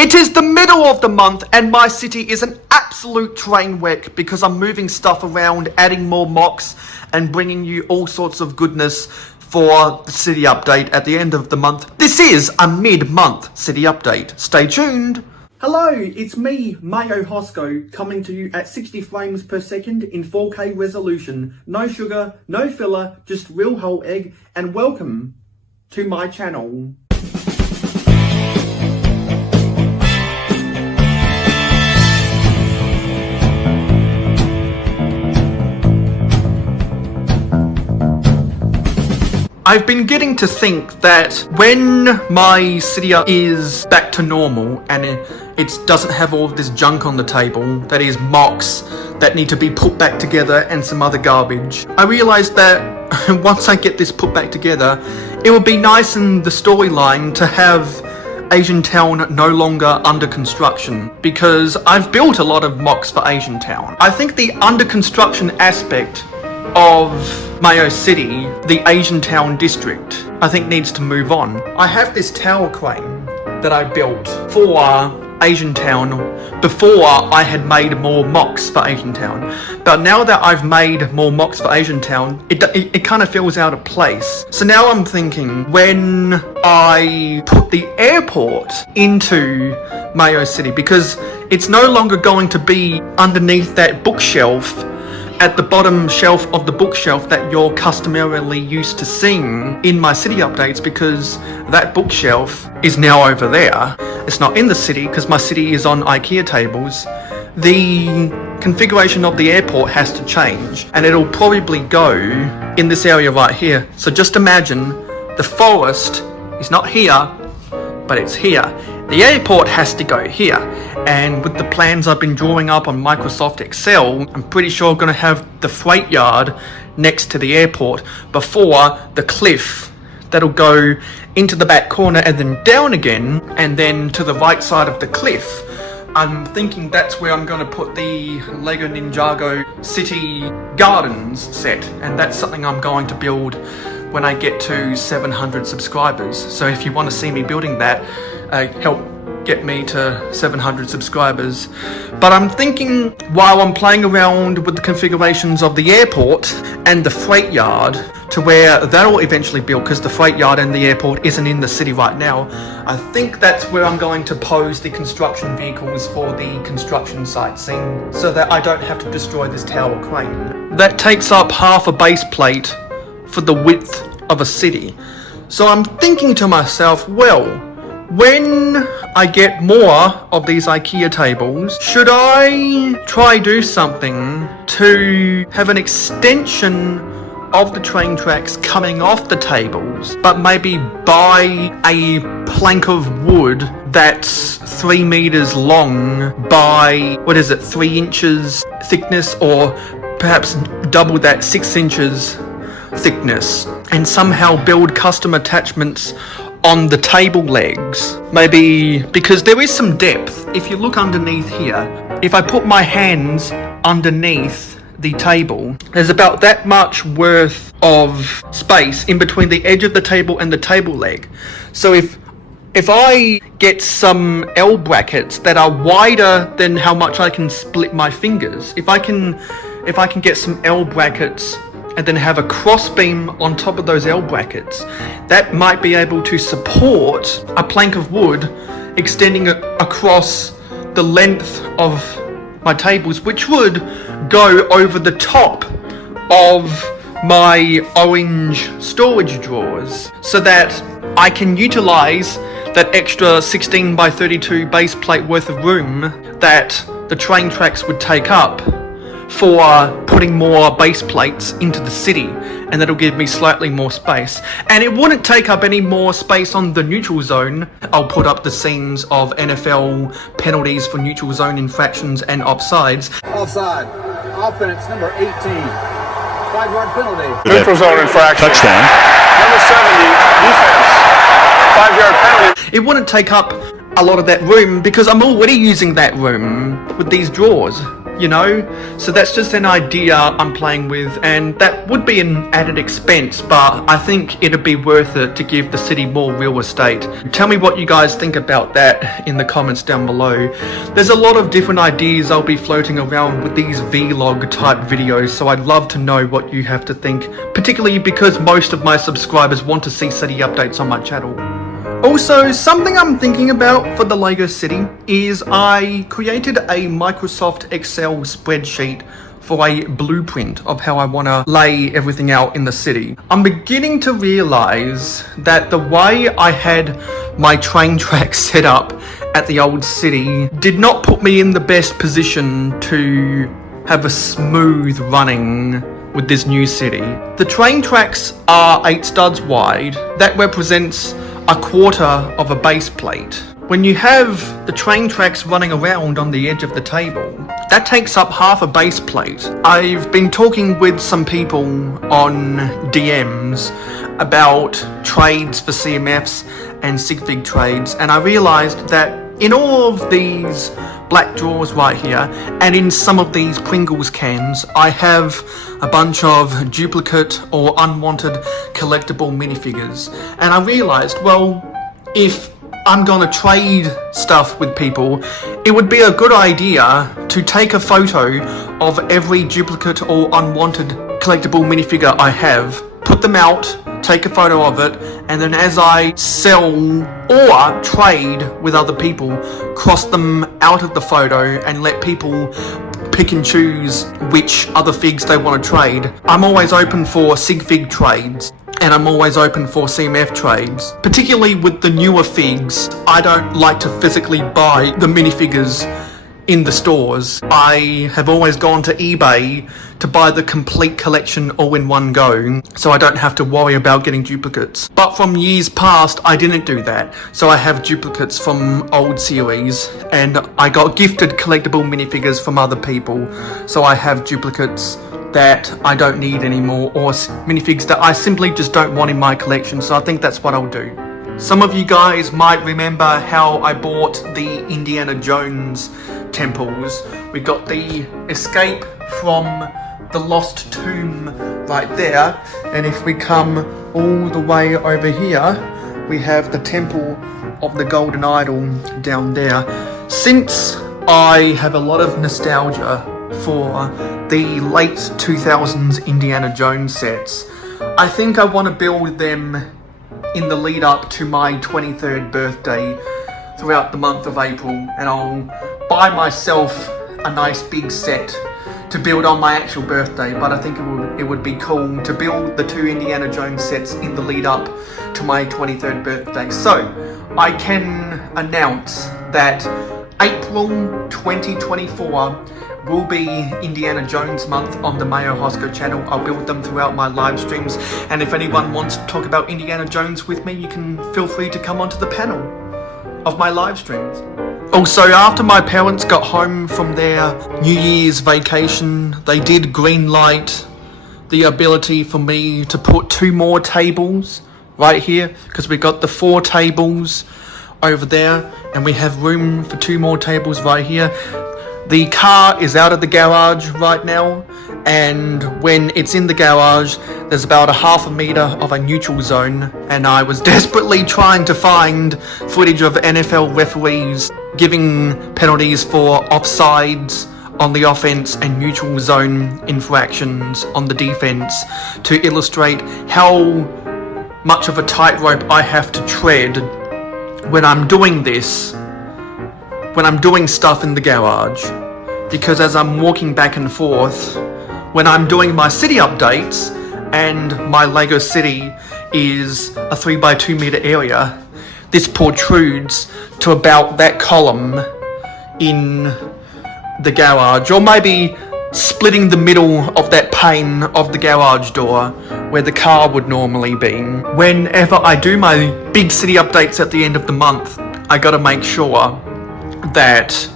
It is the middle of the month and my city is an absolute train wreck because I'm moving stuff around, adding more mocks and bringing you all sorts of goodness for the city update at the end of the month. This is a mid-month city update. Stay tuned. Hello, it's me, Mayo Hosko, coming to you at 60 frames per second in 4K resolution. No sugar, no filler, just real whole egg, and welcome to my channel. I've been getting to think that when my city is back to normal and it doesn't have all of this junk on the table, that is mocks that need to be put back together and some other garbage, I realised that once I get this put back together, it would be nice in the storyline to have Asian Town no longer under construction, because I've built a lot of mocks for Asian Town. I think the under construction aspect of Mayo City, the Asian Town district, I think needs to move on. I have this tower crane that I built for Asian Town before I had made more mocks for Asian Town. But now that I've made more mocks for Asian Town, it kind of feels out of place. So now I'm thinking, when I put the airport into Mayo City, because it's no longer going to be underneath that bookshelf at the bottom shelf of the bookshelf that you're customarily used to seeing in my city updates, because that bookshelf is now over there. It's not in the city because my city is on IKEA tables. The configuration of the airport has to change and it'll probably go in this area right here. So just imagine the forest is not here, but it's here. The airport has to go here, and with the plans I've been drawing up on Microsoft Excel, I'm pretty sure I'm going to have the freight yard next to the airport before the cliff that'll go into the back corner and then down again, and then to the right side of the cliff. I'm thinking that's where I'm going to put the Lego Ninjago City Gardens set, and that's something I'm going to build when I get to 700 subscribers. So if you want to see me building that, help get me to 700 subscribers. But I'm thinking, while I'm playing around with the configurations of the airport and the freight yard to where that'll eventually build, because the freight yard and the airport isn't in the city right now, I think that's where I'm going to pose the construction vehicles for the construction site scene, so that I don't have to destroy this tower crane. That takes up half a base plate for the width of a city. So I'm thinking to myself, well, when I get more of these IKEA tables, should I try do something to have an extension of the train tracks coming off the tables, but maybe buy a plank of wood that's 3 meters long by, 3 inches thickness, or perhaps double that, 6 inches thickness, and somehow build custom attachments on the table legs. Maybe, because there is some depth. If you look underneath here, if I put my hands underneath the table, there's about that much worth of space in between the edge of the table and the table leg. So if I get some L brackets that are wider than how much I can split my fingers, if I can get some L brackets and then have a cross beam on top of those L brackets, that might be able to support a plank of wood extending across the length of my tables, which would go over the top of my orange storage drawers, so that I can utilize that extra 16 by 32 base plate worth of room that the train tracks would take up for putting more base plates into the city, and that'll give me slightly more space. And it wouldn't take up any more space on the neutral zone. I'll put up the scenes of NFL penalties for neutral zone infractions and offsides. Offside. Offense number 18. 5-yard penalty. Neutral zone infraction. Touchdown. Number 70. Defense. 5-yard penalty. It wouldn't take up a lot of that room because I'm already using that room with these drawers. you know? So that's just an idea I'm playing with, and that would be an added expense, but I think it'd be worth it to give the city more real estate. Tell me what you guys think about that in the comments down below. There's a lot of different ideas I'll be floating around with these vlog type videos, so I'd love to know what you have to think, particularly because most of my subscribers want to see city updates on my channel. Also, something I'm thinking about for the Lego City is I created a Microsoft Excel spreadsheet for a blueprint of how I want to lay everything out in the city. I'm beginning to realize that the way I had my train tracks set up at the old city did not put me in the best position to have a smooth running with this new city. The train tracks are 8 studs wide. That represents a quarter of a base plate. When you have the train tracks running around on the edge of the table, that takes up half a base plate. I've been talking with some people on DMs about trades for CMFs and sig fig trades, and I realized that in all of these black drawers right here, and in some of these Pringles cans, I have a bunch of duplicate or unwanted collectible minifigures. And I realized, well, if I'm gonna trade stuff with people, it would be a good idea to take a photo of every duplicate or unwanted collectible minifigure I have, put them out, take a photo of it, and then as I sell or trade with other people, cross them out of the photo and let people pick and choose which other figs they want to trade. I'm always open for sig fig trades, and I'm always open for CMF trades. Particularly with the newer figs, I don't like to physically buy the minifigures in the stores. I have always gone to eBay to buy the complete collection all in one go, so I don't have to worry about getting duplicates. But from years past, I didn't do that, so I have duplicates from old series, and I got gifted collectible minifigures from other people, so I have duplicates that I don't need anymore, or minifigs that I simply just don't want in my collection, so I think that's what I'll do. Some of you guys might remember how I bought the Indiana Jones temples. We got the escape from the lost tomb right there, and if we come all the way over here, we have the temple of the golden idol down there. Since I have a lot of nostalgia for the late 2000s Indiana Jones sets, I think I want to build them in the lead up to my 23rd birthday throughout the month of April, and I'll buy myself a nice big set to build on my actual birthday. But I think it would be cool to build the 2 Indiana Jones sets in the lead up to my 23rd birthday. So I can announce that April 2024 will be Indiana Jones month on the Mayo Hosko channel. I'll build them throughout my live streams, and if anyone wants to talk about Indiana Jones with me, you can feel free to come onto the panel of my live streams. Also, after my parents got home from their New Year's vacation, they did green light the ability for me to put 2 more tables right here, because we got the 4 tables over there, and we have room for 2 more tables right here. The car is out of the garage right now, and when it's in the garage, there's about a half a meter of a neutral zone, and I was desperately trying to find footage of NFL referees giving penalties for offsides on the offense and neutral zone infractions on the defense to illustrate how much of a tightrope I have to tread when I'm doing this, when I'm doing stuff in the garage. Because as I'm walking back and forth, when I'm doing my city updates, and my Lego city is a 3x2 meter area, this protrudes to about that column in the garage, or maybe splitting the middle of that pane of the garage door where the car would normally be. Whenever I do my big city updates at the end of the month, I gotta make sure that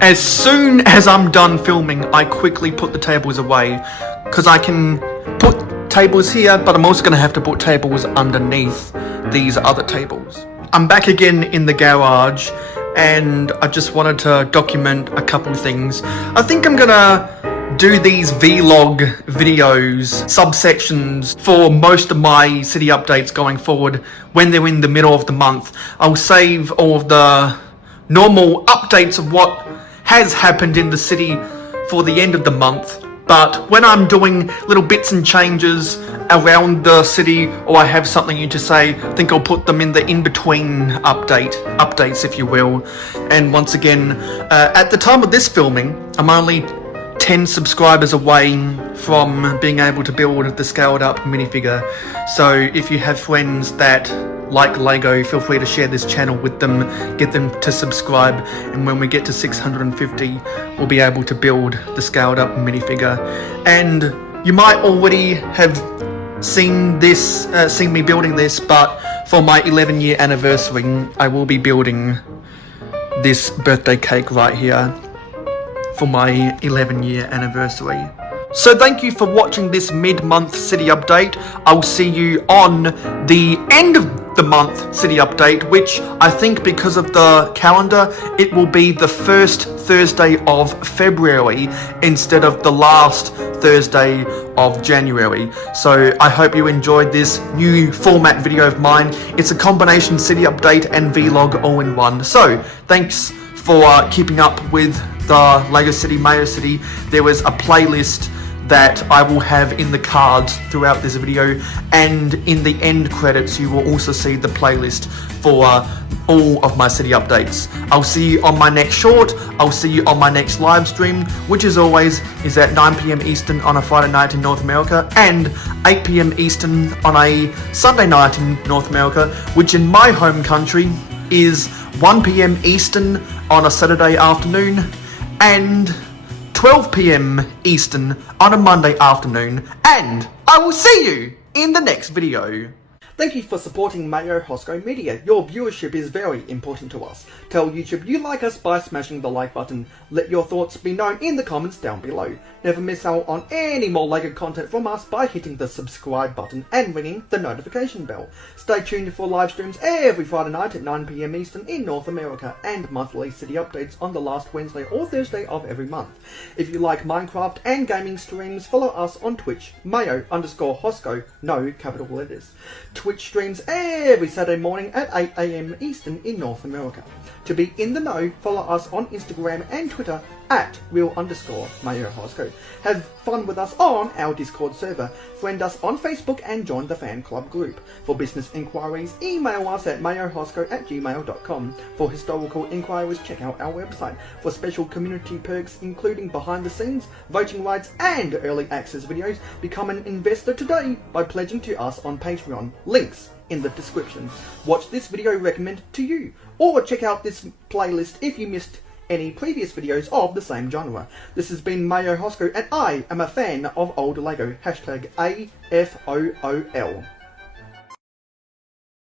as soon as I'm done filming, I quickly put the tables away, because I can put tables here, but I'm also going to have to put tables underneath these other tables. I'm back again in the garage, and I just wanted to document a couple things. I think I'm gonna do these vlog videos, subsections, for most of my city updates going forward when they're in the middle of the month. I'll save all of the normal updates of what has happened in the city for the end of the month, but when I'm doing little bits and changes around the city, or I have something new to say, I think I'll put them in the in-between updates, if you will. And once again, at the time of this filming, I'm only 10 subscribers away from being able to build the scaled up minifigure. So if you have friends that like Lego, feel free to share this channel with them, get them to subscribe, and when we get to 650, we'll be able to build the scaled up minifigure. And you might already have seen this, seen me building this, but for my 11-year anniversary, I will be building this birthday cake right here for my 11-year anniversary. So thank you for watching this mid-month city update. I'll see you on the end of the month city update, which I think because of the calendar, it will be the first Thursday of February instead of the last Thursday of January. So I hope you enjoyed this new format video of mine. It's a combination city update and vlog all in one. So thanks for keeping up with the Lego City, Mayo City. There was a playlist that I will have in the cards throughout this video, and in the end credits you will also see the playlist for all of my city updates. I'll see you on my next short, I'll see you on my next live stream, which as always is at 9 PM Eastern on a Friday night in North America, and 8 PM Eastern on a Sunday night in North America, which in my home country is 1 PM Eastern on a Saturday afternoon, and 12 PM Eastern on a Monday afternoon, and I will see you in the next video. Thank you for supporting Mayo Hosko Media. Your viewership is very important to us. Tell YouTube you like us by smashing the like button. Let your thoughts be known in the comments down below. Never miss out on any more Lego content from us by hitting the subscribe button and ringing the notification bell. Stay tuned for live streams every Friday night at 9 PM Eastern in North America, and monthly city updates on the last Wednesday or Thursday of every month. If you like Minecraft and gaming streams, follow us on Twitch, Mayo_Hosko, no capital letters. Twitch streams every Saturday morning at 8 AM Eastern in North America. To be in the know, follow us on Instagram and Twitter at real_mayohosko. Have fun with us on our Discord server. Friend us on Facebook and join the fan club group. For business inquiries, email us at mayohosko@gmail.com. For historical inquiries, check out our website. For special community perks, including behind the scenes, voting rights, and early access videos, become an investor today by pledging to us on Patreon. Links in the description. Watch this video recommended to you, or check out this playlist if you missed any previous videos of the same genre. This has been Mayo Hosko, and I am a fan of old Lego. #AFOOL.